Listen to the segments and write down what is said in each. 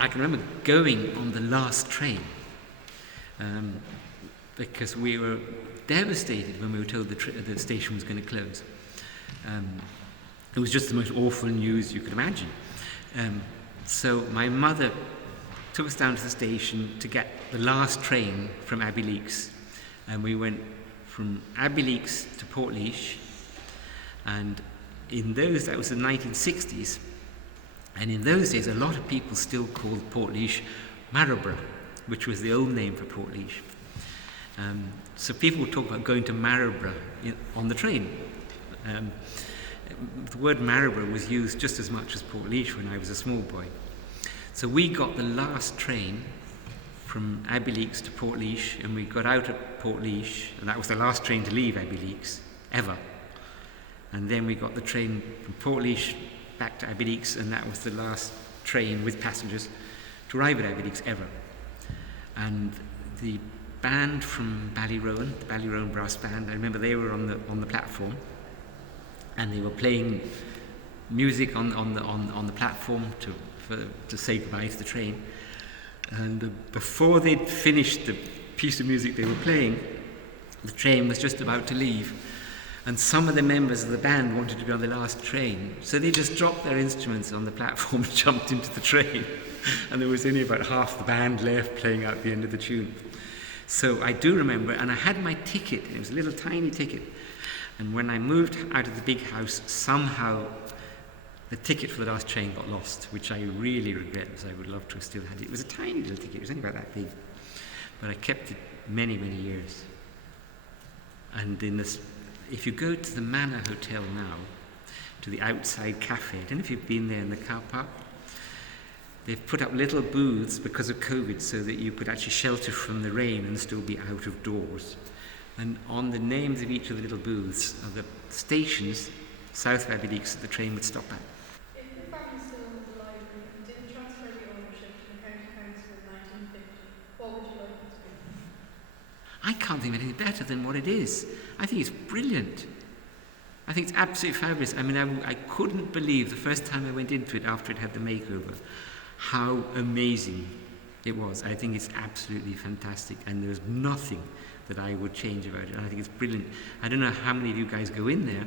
I can remember going on the last train because we were devastated when we were told the station was going to close. It was just the most awful news you could imagine. So my mother took us down to the station to get the last train from Abbeyleix, and we went from Abbeyleix to Portlaoise, and that was the 1960s, and in those days a lot of people still called Portlaoise Maryleborough, which was the old name for Portlaoise. So people would talk about going to Maryleborough on the train. The word Maryleborough was used just as much as Portlaoise when I was a small boy. So we got the last train from Abbeyleix to Portlaoise, and we got out at Portlaoise, and that was the last train to leave Abbeyleix, ever. And then we got the train from Portlaoise back to Abbeyleix, and that was the last train with passengers to arrive at Abbeyleix ever. And the band from Ballyrowan, the Ballyrowan Brass Band, I remember they were on the platform, and they were playing music on the platform to say goodbye to the train. And before they'd finished the piece of music they were playing, the train was just about to leave, and some of the members of the band wanted to be on the last train, so they just dropped their instruments on the platform and jumped into the train, and there was only about half the band left playing out the end of the tune. So I do remember, and I had my ticket, it was a little tiny ticket, and when I moved out of the big house, somehow the ticket for the last train got lost, which I really regret, because I would love to have still had it. It was a tiny little ticket, it was only about that big, but I kept it many, many years. And if you go to the Manor Hotel now, to the outside cafe, I don't know if you've been there in the car park, they've put up little booths because of COVID so that you could actually shelter from the rain and still be out of doors. And on the names of each of the little booths are the stations south of Abbeyleix that the train would stop at. If the family still owned the library and didn't transfer the ownership to the county council in 1950, what would you like it to be? I can't think of anything better than what it is. I think it's brilliant. I think it's absolutely fabulous. I mean, I couldn't believe the first time I went into it after it had the makeover how amazing it was. I think it's absolutely fantastic, and there's nothing that I would change about it. I think it's brilliant. I don't know how many of you guys go in there.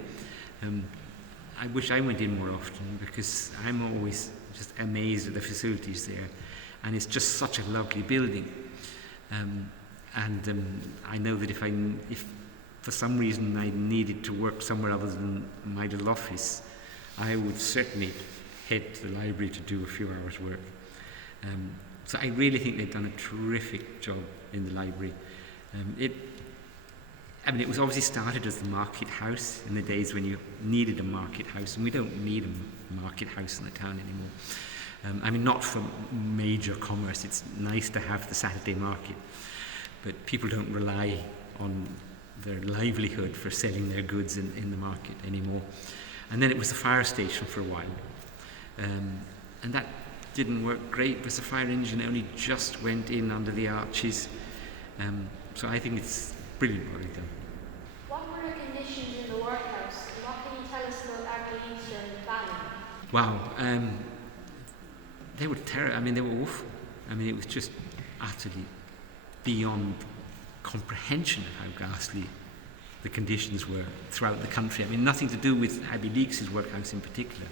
I wish I went in more often, because I'm always just amazed at the facilities there, and it's just such a lovely building. I know that if for some reason I needed to work somewhere other than my little office, I would certainly head to the library to do a few hours work. So I really think they've done a terrific job in the library. It was obviously started as the market house in the days when you needed a market house, and we don't need a market house in the town anymore. Not for major commerce. It's nice to have the Saturday market, but people don't rely on their livelihood for selling their goods in the market anymore. And then it was the fire station for a while, and that didn't work great because the fire engine only just went in under the arches. So I think it's brilliant what they've done. What were the conditions in the workhouse? And what can you tell us about Abbeyleix and Delaney? Wow, they were terrible. They were awful. It was just utterly beyond comprehension of how ghastly the conditions were throughout the country. Nothing to do with Abbeyleix's workhouse in particular,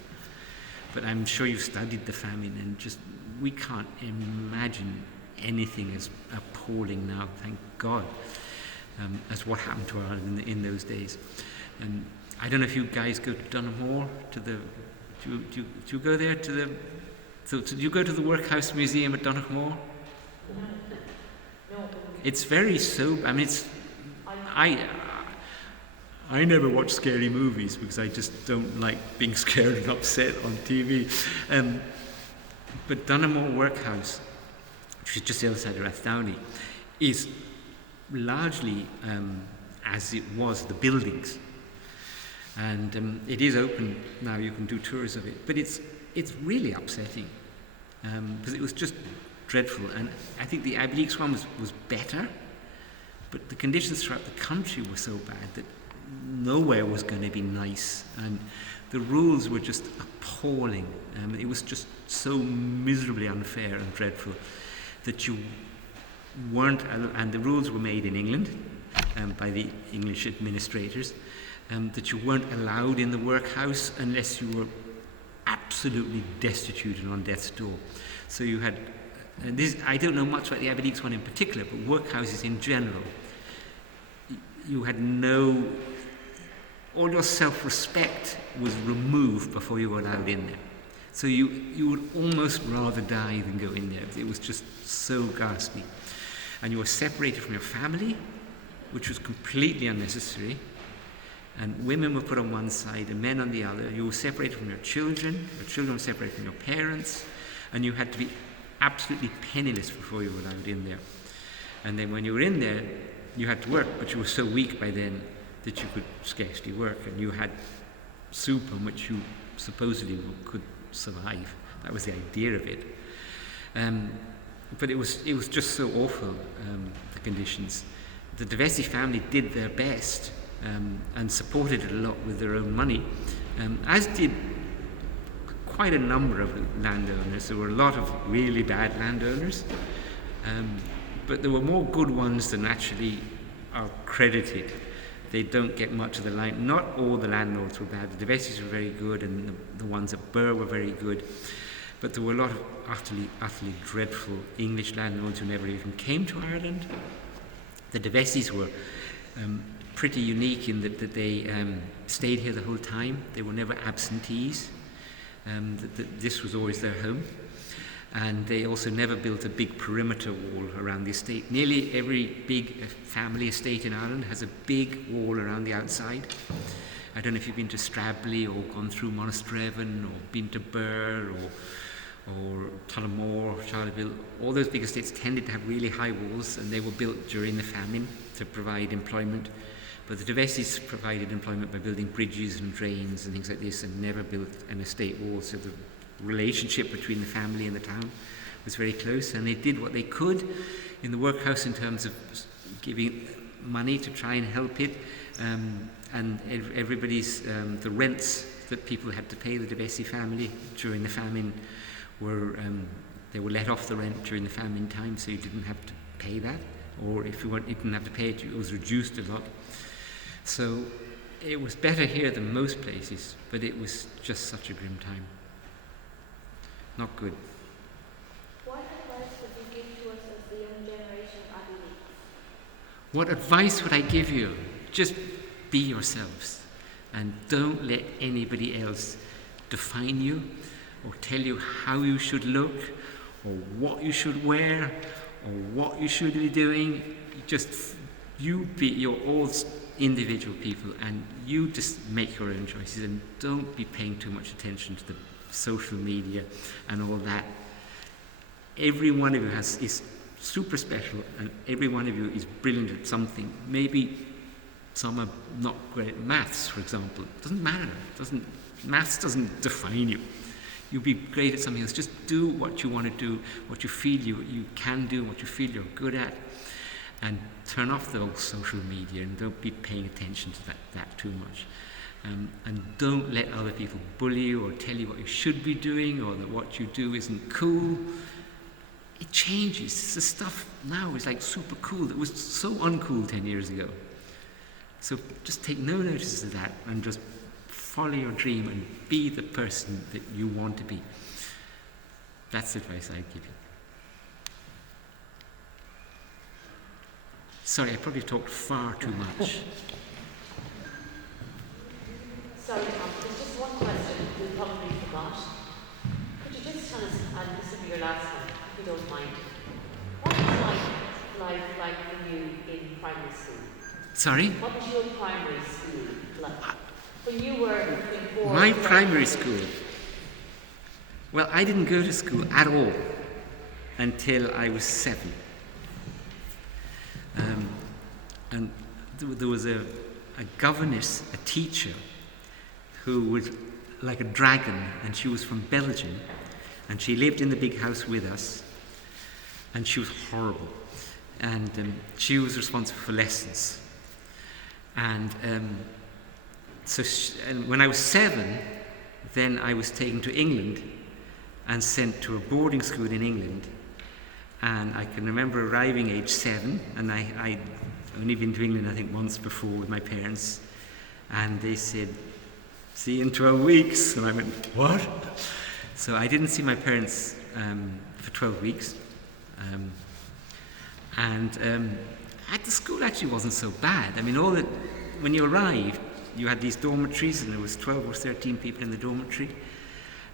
but I'm sure you've studied the famine, and just we can't imagine anything as appalling now, thank God, as what happened to Ireland in those days. I don't know if you guys go to Donaghmore, do you go there do you go to the Workhouse Museum at Donaghmore? No. It's very sober. I never watch scary movies because I just don't like being scared and upset on TV. But Donaghmore Workhouse, which is just the other side of Rathdowney, is largely as it was, the buildings. And it is open now, you can do tours of it. But it's really upsetting because it was just dreadful. And I think the Abbeyleix one was better, but the conditions throughout the country were so bad that nowhere was going to be nice, and the rules were just appalling. It was just so miserably unfair and dreadful that you weren't, and the rules were made in England by the English administrators, that you weren't allowed in the workhouse unless you were absolutely destitute and on death's door. So you had, and this, I don't know much about the Abbeyleix one in particular, but workhouses in general, you had no, all your self-respect was removed before you were allowed in there. So you would almost rather die than go in there. It was just so ghastly. And you were separated from your family, which was completely unnecessary. And women were put on one side and men on the other. You were separated from your children were separated from your parents, and you had to be absolutely penniless before you were allowed in there. And then when you were in there, you had to work, but you were so weak by then that you could scarcely work, and you had soup on which you supposedly could survive. That was the idea of it. But it was just so awful, the conditions. The de Vesci family did their best and supported it a lot with their own money, as did quite a number of landowners. There were a lot of really bad landowners, but there were more good ones than actually are credited. They don't get much of the line. Not all the landlords were bad. The de Vescis were very good, and the ones at Burr were very good. But there were a lot of utterly dreadful English landlords who never even came to Ireland. The de Vescis were pretty unique in that they stayed here the whole time. They were never absentees. This was always their home. And they also never built a big perimeter wall around the estate. Nearly every big family estate in Ireland has a big wall around the outside. I don't know if you've been to Stradbally or gone through Monasterevin or been to Burr or Tullamore, Charleville. All those big estates tended to have really high walls, and they were built during the famine to provide employment. But the de Vescis provided employment by building bridges and drains and things like this, and never built an estate wall. So the relationship between the family and the town was very close, and they did what they could in the workhouse in terms of giving money to try and help it, and everybody's the rents that people had to pay the de Vesci family during the famine were they were let off the rent during the famine time, so you didn't have to pay that, or if you didn't have to pay it, it was reduced a lot. So it was better here than most places, but it was just such a grim time. Not good. What advice would you give to us as the young generation of Abbeyleix? What advice would I give you? Just be yourselves, and don't let anybody else define you or tell you how you should look or what you should wear or what you should be doing. Just you're all individual people, and you just make your own choices, and don't be paying too much attention to the social media and all that. Every one of you is super special, and every one of you is brilliant at something. Maybe some are not great at maths, for example. It doesn't matter. Maths doesn't define you. You'll be great at something else. Just do what you want to do, what you feel you can do, what you feel you're good at, and turn off the whole social media, and don't be paying attention to that too much. And don't let other people bully you or tell you what you should be doing, or that what you do isn't cool. It changes. The stuff now is like super cool. It was so uncool 10 years ago. So just take no notice of that, and just follow your dream and be the person that you want to be. That's the advice I'd give you. Sorry, I probably talked far too much. Sorry, Tom, there's just one question we probably forgot. Could you just tell us, and this will be your last one, if you don't mind, what was life like for you in primary school? Sorry? What was your primary school like? When you were between 4 My and 12 primary years? school. Well, I didn't go to school at all until I was 7. And there was a governess, a teacher, who was like a dragon, and she was from Belgium, and she lived in the big house with us, and she was horrible, and she was responsible for lessons, and and when I was 7, then I was taken to England and sent to a boarding school in England. And I can remember arriving age 7, and I'd only been to England, I think, once before with my parents. And they said, "See you in 12 weeks." And I went, "What?" So I didn't see my parents for 12 weeks. At the school actually wasn't so bad. I mean, when you arrived, you had these dormitories, and there was 12 or 13 people in the dormitory,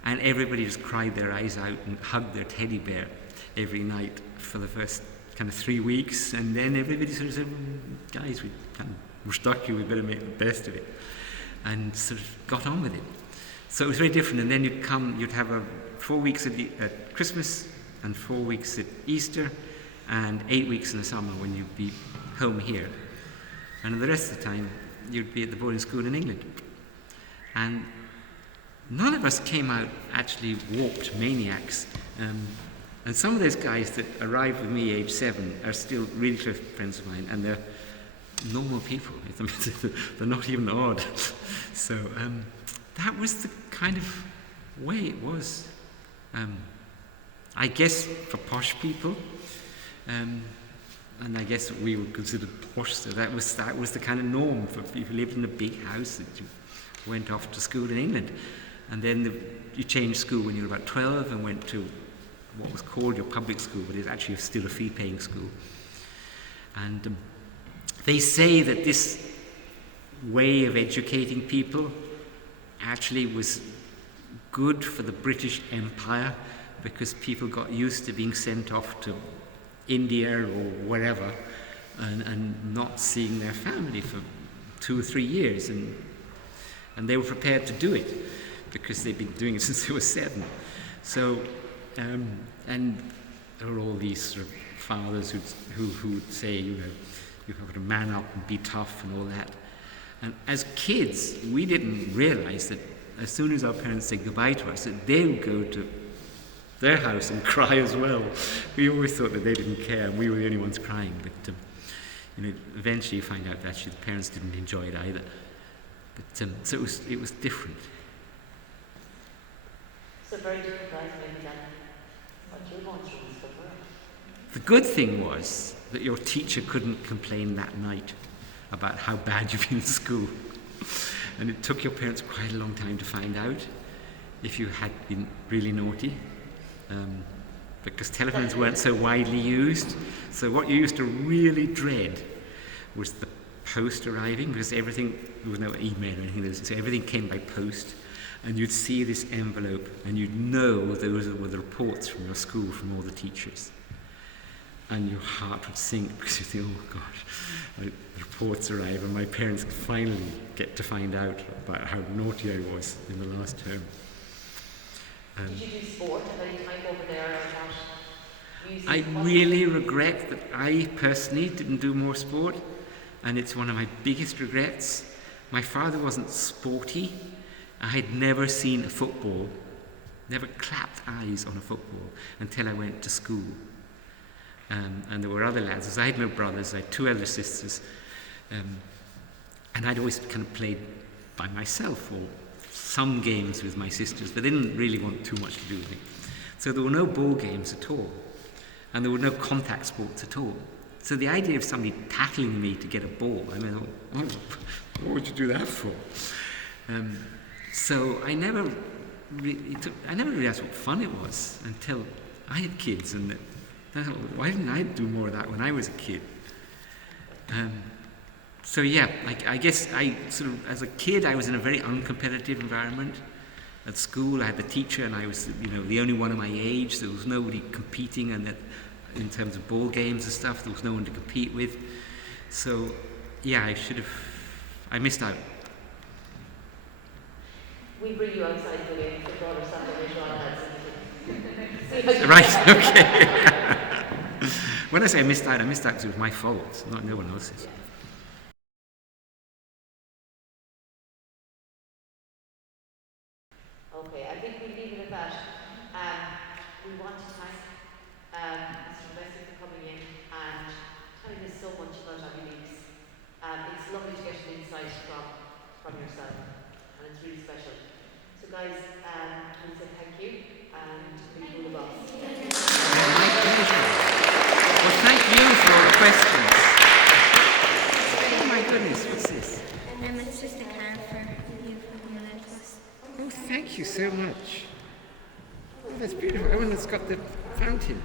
and everybody just cried their eyes out and hugged their teddy bear every night for the first kind of 3 weeks, and then everybody sort of said, "Guys, we're stuck here, we better make the best of it," and sort of got on with it. So it was very different. And then you'd have 4 weeks at Christmas, and 4 weeks at Easter, and 8 weeks in the summer when you'd be home here. And the rest of the time, you'd be at the boarding school in England. And none of us came out actually warped maniacs. And some of those guys that arrived with me age 7 are still really close friends of mine, and they're normal people. They're not even odd. So that was the kind of way it was. I guess for posh people, and I guess we were considered posh, so that was the kind of norm for people who lived in a big house, that you went off to school in England. And then you changed school when you were about 12 and went to what was called your public school, but it's actually still a fee-paying school. And they say that this way of educating people actually was good for the British Empire, because people got used to being sent off to India or wherever and not seeing their family for 2 or 3 years, and they were prepared to do it because they'd been doing it since they were 7. So and there were all these sort of fathers who would say, you have to man up and be tough and all that. And as kids, we didn't realize that as soon as our parents said goodbye to us, that they would go to their house and cry as well. We always thought that they didn't care and we were the only ones crying. But eventually you find out that actually the parents didn't enjoy it either. But so it was different. So very different life maybe than what you're going through in school. The good thing was that your teacher couldn't complain that night about how bad you've been in school. And it took your parents quite a long time to find out if you had been really naughty. Because telephones weren't so widely used. So what you used to really dread was the post arriving, because there was no email or anything, so everything came by post. And you'd see this envelope and you'd know those were the reports from your school from all the teachers. And your heart would sink because you think, oh gosh, the reports arrive and my parents finally get to find out about how naughty I was in the last term. Did you do sport at any time over there or not? I really regret that I personally didn't do more sport, and it's one of my biggest regrets. My father wasn't sporty. I had never seen a football, never clapped eyes on a football until I went to school. And there were other lads. As I had no brothers, I had 2 elder sisters, and I'd always kind of played by myself or some games with my sisters, but they didn't really want too much to do with me. So there were no ball games at all, and there were no contact sports at all. So the idea of somebody tackling me to get a ball, I mean, what would you do that for? So I never realized what fun it was until I had kids, and I thought, why didn't I do more of that when I was a kid? So yeah, I guess I sort of, as a kid, I was in a very uncompetitive environment. At school, I had the teacher, and I was, the only one of my age. There was nobody competing, and that, in terms of ball games and stuff, there was no one to compete with. So yeah, I missed out. We bring you outside for the football or something later on. Right, okay. When I say I missed out because it was my fault, not no one else's. Okay, I think we leave it at that. We want to thank Mr. Vesey for coming in and telling us so much about Abbeyleix. It's lovely to get an insight from from yourself, and it's really special. So guys, we say thank you, and we will the boss. My pleasure. Well, thank you for all the questions. Oh my goodness, what's this? It's just a card for you from your led bus. Oh, thank you so much. Oh, that's beautiful. Oh, and it's got the fountain.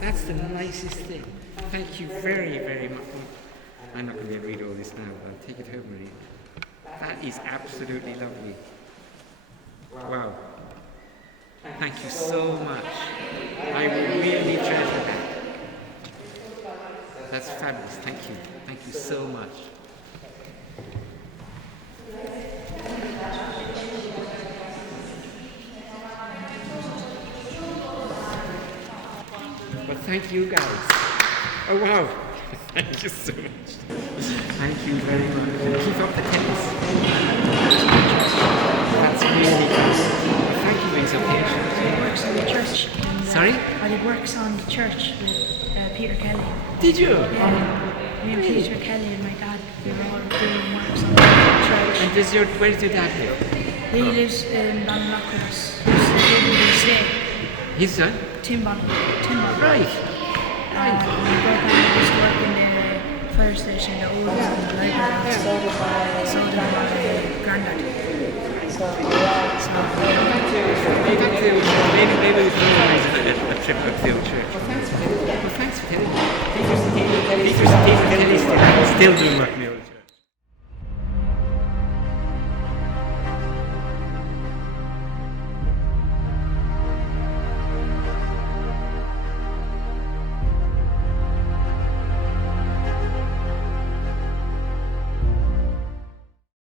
That's the nicest thing. Thank you very, very much. I'm not going to be able to read all this now, but I'll take it home and read it. That is absolutely lovely. Wow. Thank you so much. I will really treasure that. That's fabulous. Thank you. Thank you so much. Well, thank you guys. Oh wow. Thank you so much. Thank you very much. And keep up the tennis. That's really good. Thank you for being so patient. He works on the church. Sorry? He works on the church with Peter Kelly. Did you? Yeah. Me and Peter Kelly and my dad, we were all doing works on the church. And where does your dad live? He lives in Ballinlough with us. His son? Tim Bonham. Right. We both used to work in the fire station, the old one, the library. So did my granddad. Maybe we can organise a trip up to the old church. Well, thanks for telling me. Peter's still doing work now.